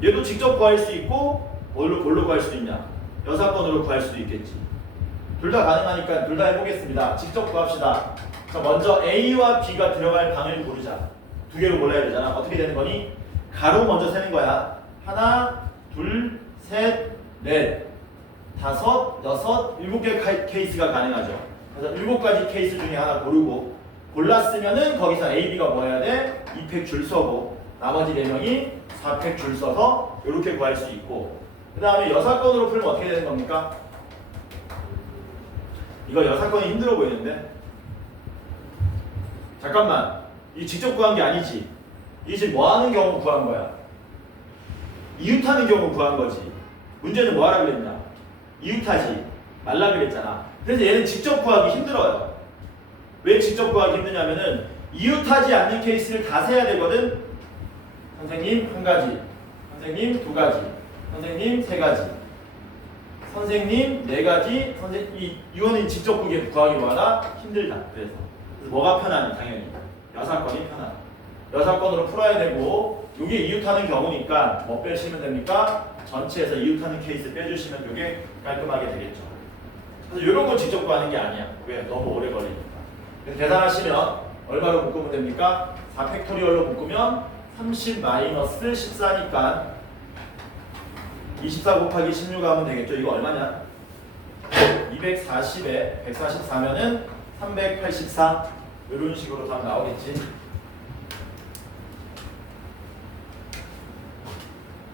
얘도 직접 구할 수 있고 뭘로 구할 수 있냐? 여사건으로 구할 수도 있겠지. 둘 다 가능하니까 둘 다 해보겠습니다. 직접 구합시다. 자, 먼저 A와 B가 들어갈 방을 고르자. 두 개로 골라야 되잖아. 어떻게 되는 거니? 가로 먼저 세는 거야. 하나, 둘, 셋, 넷, 다섯, 여섯, 7개 케이스가 가능하죠. 그래서 7가지 케이스 중에 하나 고르고 골랐으면은 거기서 A, B가 뭐 해야 돼? 2팩 줄 서고 나머지 4명이 4팩 줄 서서 이렇게 구할 수 있고, 그 다음에 여사건으로 풀면 어떻게 되는 겁니까? 이거 여사건이 힘들어 보이는데? 잠깐만, 이 직접 구한 게 아니지. 이게 지금 뭐 하는 경우 구한 거야? 이웃하는 경우 구한 거지. 문제는 뭐 하라 그랬냐? 이웃하지 말라 그랬잖아. 그래서 얘는 직접 구하기 힘들어요. 왜 직접 구하기 힘드냐면은 이웃하지 않는 케이스를 다 세야 되거든. 선생님 1가지, 선생님 2가지, 선생님 3가지, 선생님 4가지, 이거는 직접 구하기 뭐하다? 힘들다. 그래서 뭐가 편하니? 당연히 여사건이 편하다. 여사건으로 풀어야 되고, 이게 이웃하는 경우니까 뭐 빼시면 됩니까? 전체에서 이웃하는 케이스 빼주시면 이게 깔끔하게 되겠죠. 그래서 이런 거 직접 구하는 게 아니야. 왜? 너무 오래 걸리니까. 그래서 계산하시면 얼마로 묶으면 됩니까? 4팩토리얼로 묶으면 30-14니까 24 곱하기 16 하면 되겠죠. 이거 얼마냐? 240에 144면은 384. 이런 식으로 답 나오겠지.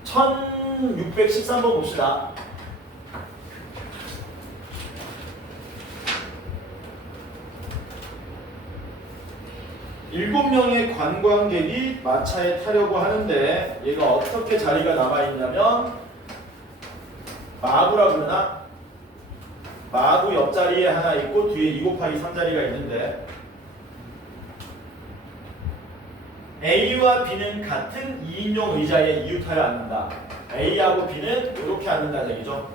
1613번 봅시다. 일곱 명의 관광객이 마차에 타려고 하는데 얘가 어떻게 자리가 남아있냐면 마구라 그러나? 마구 옆자리에 하나 있고 뒤에 2 곱하기 3자리가 있는데 A와 B는 같은 2인용 의자에 이웃하여 앉는다. A하고 B는 이렇게 앉는다는 얘기죠.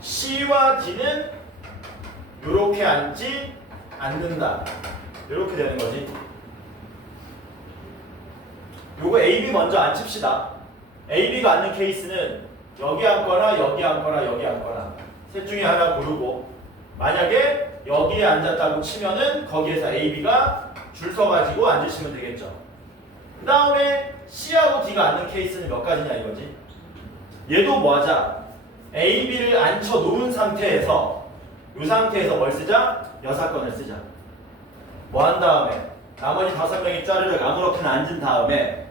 C와 D는 이렇게 앉지 않는다. 이렇게 되는 거지. 요거 A, B 먼저 앉힙시다. A, B가 앉는 케이스는 여기 앉거나 여기 앉거나 여기 앉거나 셋 중에 하나 고르고, 만약에 여기에 앉았다고 치면은 거기에서 A, B가 줄 서가지고 앉으시면 되겠죠. 그 다음에 C하고 D가 앉는 케이스는 몇 가지냐 이거지. 얘도 뭐 하자? A, B를 앉혀 놓은 상태에서 이 상태에서 뭘 쓰자? 여사건을 쓰자. 뭐 한 다음에 나머지 5명이 짜르륵 아무렇게나 앉은 다음에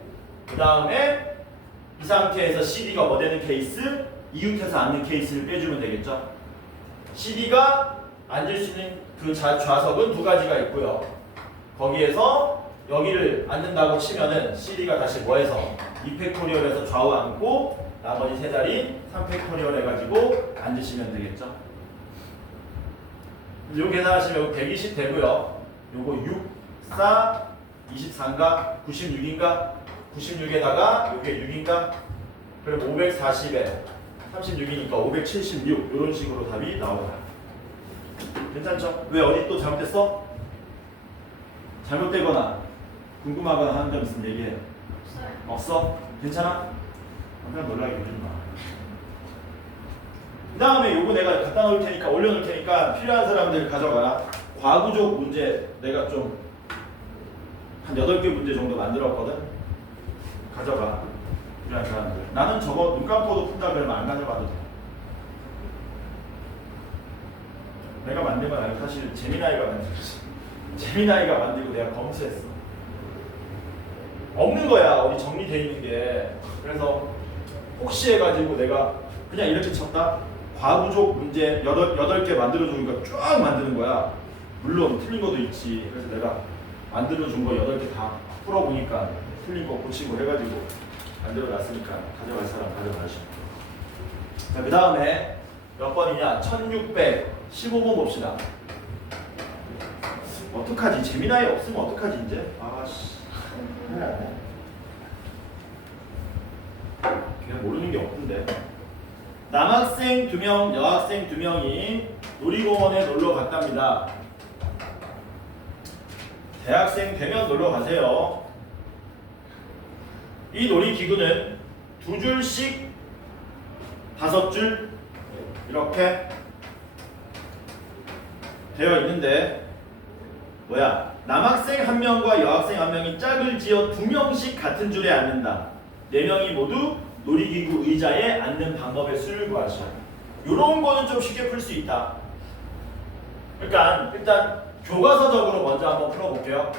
그 다음에 이 상태에서 CD가 뭐 되는 케이스? 이웃해서 앉는 케이스를 빼주면 되겠죠. CD가 앉을 수 있는 그 좌석은 2가지가 있고요. 거기에서 여기를 앉는다고 치면은 CD가 다시 뭐해서 2팩토리얼에서 좌우 앉고 나머지 3자리 3팩토리얼 해가지고 앉으시면 되겠죠. 요 계산하시면 120 되고요. 요거 6, 4, 24인가? 96인가? 96에다가 요게 6인가? 그리고 540에 36이니까 576 이런 식으로 답이 나옵니다. 괜찮죠? 왜 어디 또 잘못됐어? 잘못되거나 궁금하거나 하는 점 있으면 얘기해. 없어? 괜찮아? 그냥 놀라게 보지 마. 그 다음에 요거 내가 갖다 놓을 테니까 올려놓을 테니까 필요한 사람들 가져가라. 과구족 문제 내가 좀 한 8개 문제 정도 만들었거든. 가져가. 필요한 사람들. 나는 저거 눈 감고도 푼다 그러면 안 가져가도 돼. 내가 만든 건 아니고 사실 재미나이가 만들었지. 재미나이가 만들고 내가 검수했어. 없는 거야 어디 정리돼 있는 게. 그래서 혹시 해가지고 내가 그냥 이렇게 쳤다. 과부족 문제 8개 만들어주니까 쫙 만드는 거야. 물론 틀린 것도 있지. 그래서 내가 만들어준 거 8개 다 풀어보니까 틀린 거 고치고 해가지고 만들어놨으니까 가져갈 사람 가져가시고. 자, 그 다음에 몇 번이냐? 1615번 봅시다. 어떡하지? 재미나이 없으면 어떡하지 이제? 아씨. 그냥 모르는 게 없던데. 남학생 2명, 여학생 2명이 놀이공원에 놀러 갔답니다. 대학생 되면 놀러 가세요. 이 놀이기구는 2줄씩 5줄 이렇게 되어 있는데 뭐야? 남학생 1명과 여학생 1명이 짝을 지어 2명씩 같은 줄에 앉는다. 4명이 모두 놀이기구 의자에 앉는 방법의 수를 구하시오. 요런 거는 좀 쉽게 풀 수 있다. 그러니까 일단 교과서적으로 먼저 한번 풀어볼게요.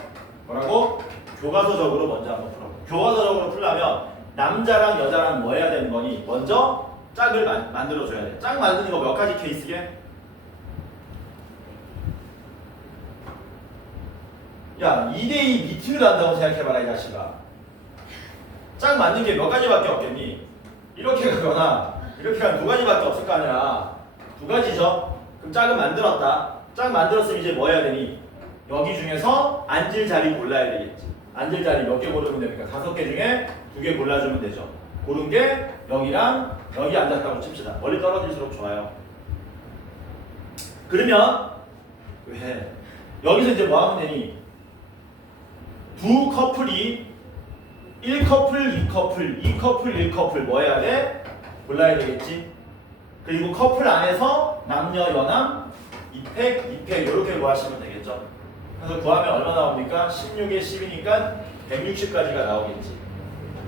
뭐라고? 교과서적으로 먼저 한번 풀어볼게요. 교과서적으로 풀려면 남자랑 여자랑 뭐 해야 되는 거니? 먼저 짝을 만들어줘야 돼. 짝 만드는 거 몇 가지 케이스게? 야, 2대2 미팅을 한다고 생각해봐라 이 자식아. 짝 맞는 게 몇 가지밖에 없겠니? 이렇게 가거나 이렇게 가면 2가지밖에 없을 거 아니야. 2가지죠. 그럼 짝을 만들었다. 짝 만들었으면 이제 뭐 해야 되니? 여기 중에서 앉을 자리 골라야 되겠지. 앉을 자리 몇 개 고르면 됩니까? 5개 중에 2개 골라주면 되죠. 고른 게 여기랑 여기 앉았다고 칩시다. 멀리 떨어질수록 좋아요. 그러면 왜? 여기서 이제 뭐 하면 되니? 2 커플이 1커플, 2커플, 2커플, 1커플 뭐 해야 돼? 골라야 되겠지. 그리고 커플 안에서 남녀, 여남, 2팩, 2팩 이렇게 구하시면 되겠죠. 그래서 구하면 얼마 나옵니까? 16에 10이니까 160까지가 나오겠지.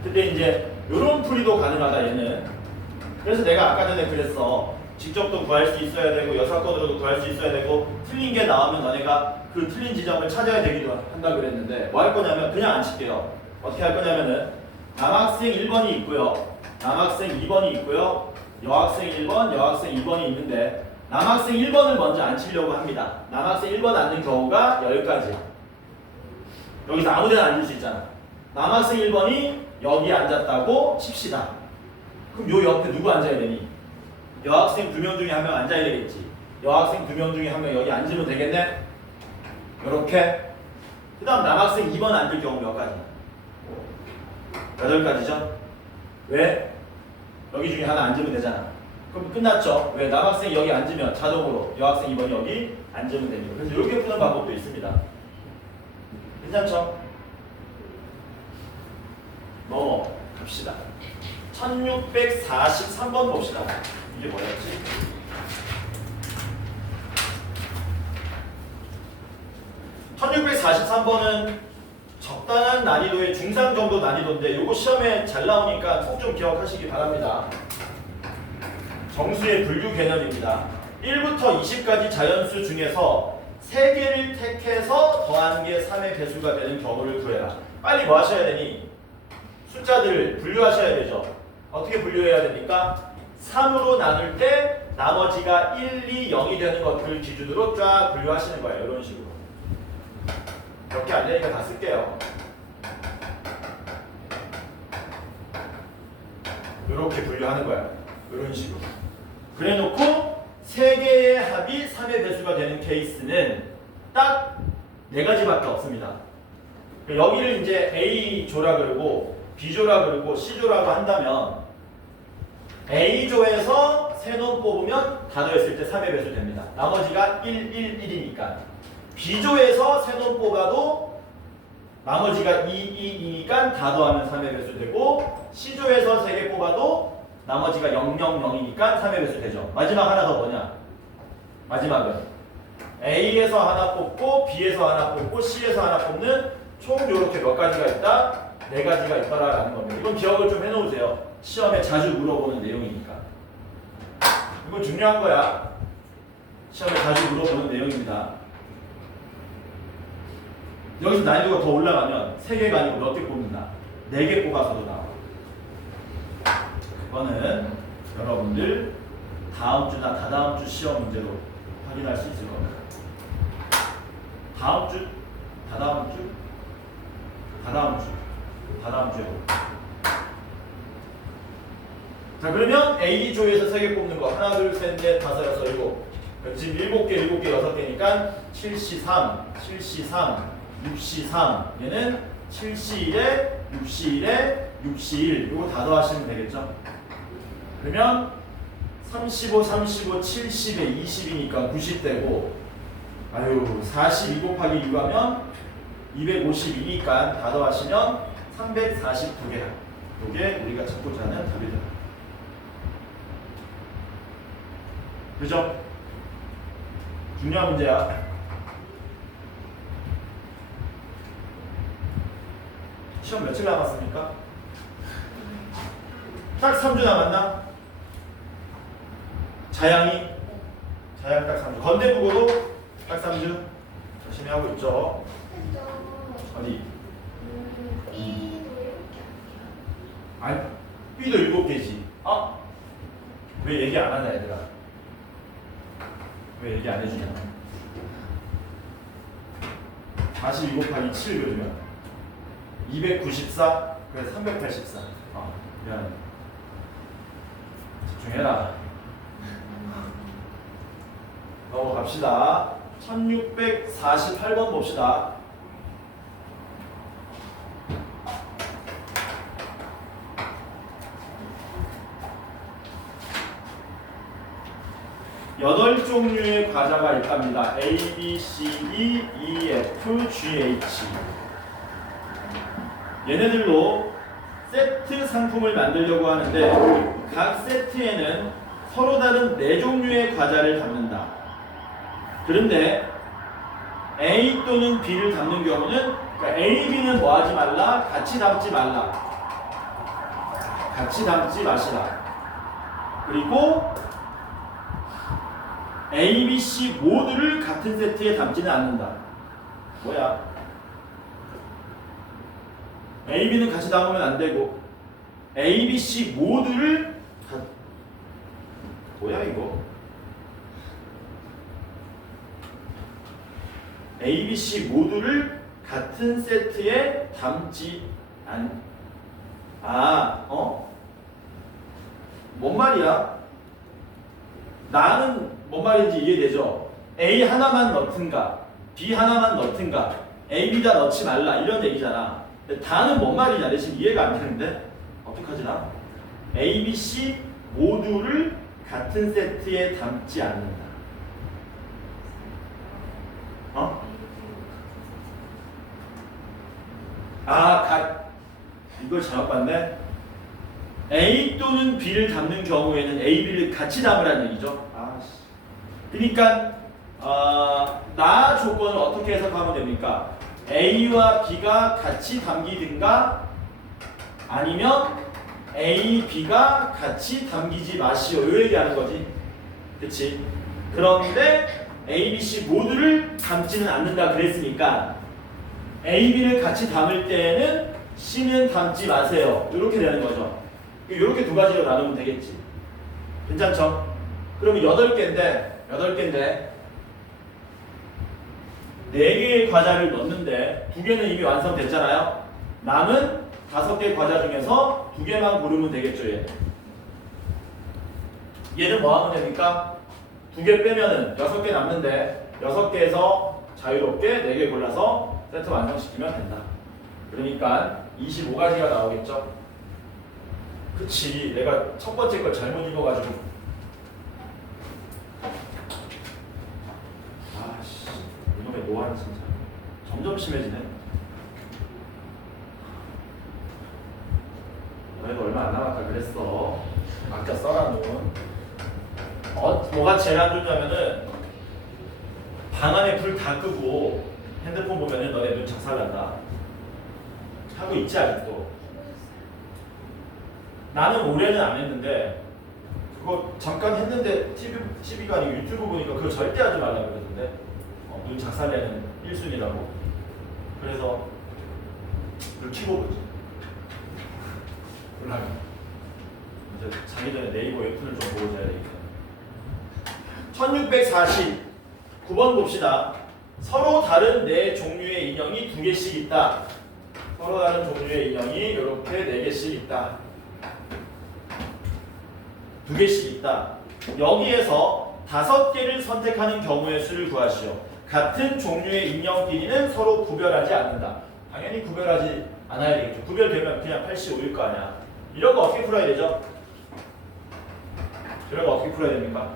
근데 이제 이런 풀이도 가능하다 얘는. 그래서 내가 아까 전에 그랬어. 직접도 구할 수 있어야 되고 여사건으로도 구할 수 있어야 되고 틀린 게 나오면 너네가 그 틀린 지점을 찾아야 되기도 한다 그랬는데 뭐 할 거냐면 그냥 안 칠게요. 어떻게 할 거냐면은 남학생 1번이 있고요. 남학생 2번이 있고요. 여학생 1번, 여학생 2번이 있는데 남학생 1번을 먼저 앉히려고 합니다. 남학생 1번 앉는 경우가 10가지. 여기서 아무 데나 앉을 수 있잖아. 남학생 1번이 여기 앉았다고 칩시다. 그럼 요 옆에 누구 앉아야 되니? 여학생 2명 중에 1명 앉아야 되겠지. 여학생 2명 중에 1명 여기 앉으면 되겠네? 요렇게. 그 다음 남학생 2번 앉을 경우 몇 가지? 8가지죠? 왜? 여기 중에 하나 앉으면 되잖아. 그럼 끝났죠? 왜? 남학생이 여기 앉으면 자동으로 여학생 2번이 여기 앉으면 됩니다. 그래서 이렇게 푸는 방법도 있습니다. 괜찮죠? 갑시다. 1643번 봅시다. 이게 뭐였지? (1643번은) 적당한 난이도의 중상 정도 난이도인데 요거 시험에 잘 나오니까 꼭 좀 기억하시기 바랍니다. 정수의 분류 개념입니다. 1부터 20까지 자연수 중에서 3개를 택해서 더한 게 3의 배수가 되는 경우를 구해라. 빨리 뭐 하셔야 되니? 숫자들을 분류하셔야 되죠. 어떻게 분류해야 됩니까? 3으로 나눌 때 나머지가 1, 2, 0이 되는 것들 기준으로 쫙 분류하시는 거예요. 이런 식으로. 몇 개 안 되니까 다 쓸게요. 이렇게 분류하는 거야. 이런 식으로. 그래 놓고 3개의 합이 3의 배수가 되는 케이스는 딱 4가지밖에 없습니다. 여기를 이제 A조라 그러고 B조라 그러고 C조라고 한다면 A조에서 3놈 뽑으면 다 더했을 때 3의 배수 됩니다. 나머지가 1, 1, 1이니까. B조에서 3놈 뽑아도 나머지가 2, 2, 2니까 다 더하면 3의 배수 되고 C조에서 3개 뽑아도 나머지가 0, 0, 0이니까 3의 배수 되죠. 마지막 하나 더 뭐냐? 마지막은 A에서 하나 뽑고 B에서 하나 뽑고 C에서 하나 뽑는 총 이렇게 몇 가지가 있다? 4가지가 있더라라는 겁니다. 이건 기억을 좀 해놓으세요. 시험에 자주 물어보는 내용이니까. 이거 중요한 거야. 시험에 자주 물어보는 내용입니다. 여기서 난이도가 더 올라가면 3개가 아니고 몇 개 뽑는다. 4개 뽑아서도 나와. 그거는 여러분들 다음 주나 다다음 주 시험 문제로 확인할 수 있을 겁니다. 다음 주? 다다음 주? 다다음 주. 다다음 주에. 자, 그러면 A조에서 3개 뽑는 거. 하나, 둘, 셋, 넷, 다섯, 여섯, 일곱. 지금 7개, 7개, 6개니까 7C3, 7C3, 6C3. 얘는 7C1에 6C1에 6C1. 이거 다 더하시면 되겠죠? 그러면 35, 35, 70에 20이니까 90되고, 아유, 42 곱하기 6 하면 252니까 다 더하시면 342개. 이게 우리가 찾고자 하는 답이다. 그죠? 중요한 문제야. 시험 며칠 남았습니까? 딱 3주 남았나? 자양 딱 3주. 건대국어도 딱 3주. 열심히 하고 있죠. 어디? B도 이렇게 아니, B도 7개지. 아? 왜 얘기 안 하냐, 얘들아? 왜 얘기 안 해주냐? 42 곱하기 7 그러면 294? 그래 384. 미안해. 집중해라. 넘어갑시다. 1648번 봅시다. 여덟 종류의 과자가 있답니다. A, B, C, D, E, F, G, H. 얘네들로 세트 상품을 만들려고 하는데 각 세트에는 서로 다른 4종류의 과자를 담는다. 그런데 A 또는 B를 담는 경우는 그러니까 A, B는 뭐 하지 말라? 같이 담지 말라. 같이 담지 마시라. 그리고 A, B, C 모두를 같은 세트에 담지는 않는다. 뭐야? A, B는 같이 담으면 안 되고 A, B, C 모두를 뭐야 이거? A, B, C 모두를 같은 세트에 담지 뭔 말이야? 나는 뭔 말인지 이해되죠? A 하나만 넣든가 B 하나만 넣든가 A, B 다 넣지 말라 이런 얘기잖아. 근데 다는 뭔 말이냐? 내 지금 이해가 안 되는데 어떡하지 나? A, B, C 모두를 같은 세트에 담지 않는다. 이걸 잘못 봤네. A 또는 B를 담는 경우에는 A, B를 같이 담으라는 얘기죠. 그러니까 나 조건을 어떻게 해석하면 됩니까? A와 B가 같이 담기든가 아니면 A, B가 같이 담기지 마시오. 이 얘기하는 거지. 그치? 그런데 A, B, C 모두를 담지는 않는다 그랬으니까 A, B를 같이 담을 때에는 C는 담지 마세요. 이렇게 되는 거죠. 이렇게 두 가지로 나누면 되겠지. 괜찮죠? 그러면 8개인데 4개의 과자를 넣는데 2개는 이미 완성됐잖아요. 남은 5개 과자 중에서 2개만 고르면 되겠죠. 얘는 뭐 하면 됩니까? 2개 빼면은 6개 남는데 6개에서 자유롭게 4개 골라서 세트 완성시키면 된다. 그러니까 25가지가 나오겠죠. 그치, 내가 첫 번째 걸 잘못 읽어가지고 이놈의 노안 진짜 점점 심해지네. 너희도 얼마 안 남았다 그랬어. 아껴 써라 놈. 뭐가 제일 안 좋냐면은 방 안에 불 다 끄고 핸드폰 보면은 너네 눈 작살난다. 하고 있지 아직도. 나는 올해는 안 했는데 그거 잠깐 했는데 TV가 아니고 유튜브 보니까 그거 절대 하지 말라고 그러던데. 눈 작살내는 1순위라고. 그래서 그걸 키고 보지. 몰라요. 이제 자기 전에 네이버 웹툰을 좀 보고 자야 되겠다. 1649번 봅시다. 서로 다른 네 종류의 인형이 2개씩 있다. 서로 다른 종류의 인형이 이렇게 4개씩 있다. 2개씩 있다. 여기에서 5개를 선택하는 경우의 수를 구하시오. 같은 종류의 인형끼리는 서로 구별하지 않는다. 당연히 구별하지 않아야 되겠죠. 구별되면 그냥 85일 거 아니야. 이런 거 어떻게 풀어야 되죠? 이런 거 어떻게 풀어야 됩니까?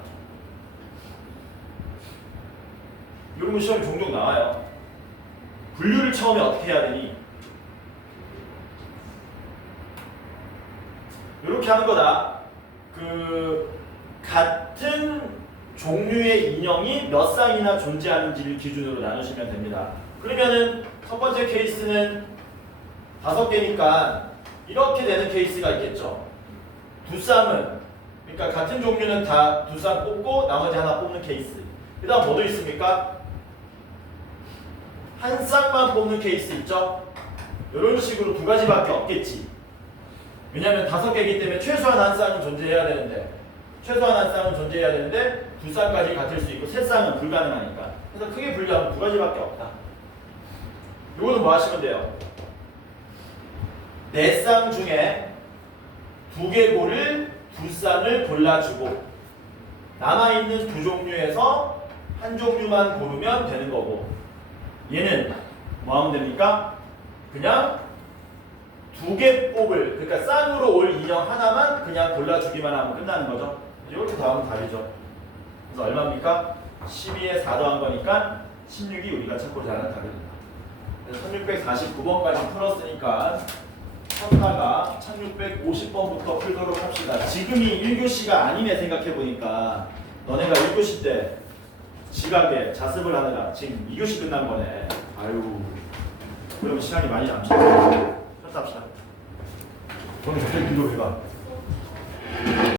이런 거 시험에 종종 나와요. 분류를 처음에 어떻게 해야 되니? 이렇게 하는 거다. 같은 종류의 인형이 몇 쌍이나 존재하는지를 기준으로 나누시면 됩니다. 그러면은 첫 번째 케이스는 5개니까 이렇게 되는 케이스가 있겠죠. 2쌍은 그러니까 같은 종류는 다 2쌍 뽑고 나머지 하나 뽑는 케이스. 그 다음 뭐도 있습니까? 한 쌍만 뽑는 케이스 있죠? 이런 식으로 2가지밖에 없겠지. 왜냐하면 5개이기 때문에 최소한 한 쌍은 존재해야 되는데 2쌍까지 같을 수 있고 3쌍은 불가능하니까. 그래서 크게 분류하면 2가지밖에 없다. 이거는 뭐 하시면 돼요? 4쌍 중에 2개 고를 2쌍을 골라주고 남아있는 2종류에서 한 종류만 고르면 되는 거고, 얘는 뭐 하면 됩니까? 그냥 2개 뽑을, 그러니까 쌍으로 올 인형 하나만 그냥 골라주기만 하면 끝나는 거죠. 이렇게 더하면 답이죠. 그래서 얼마입니까? 12에 4 더한 거니까 16이 우리가 찾고자 하는 답이 된다. 그래서 1649번까지 풀었으니까 쳤다가 1650번부터 풀도록 합시다. 지금이 1교시가 아니네 생각해보니까. 너네가 1교시 때 지각에 자습을 하느라 지금 2교시 끝난 거네. 아유, 그러면 시간이 많이 남죠. 합시다. 오늘 갑자기 기도해봐.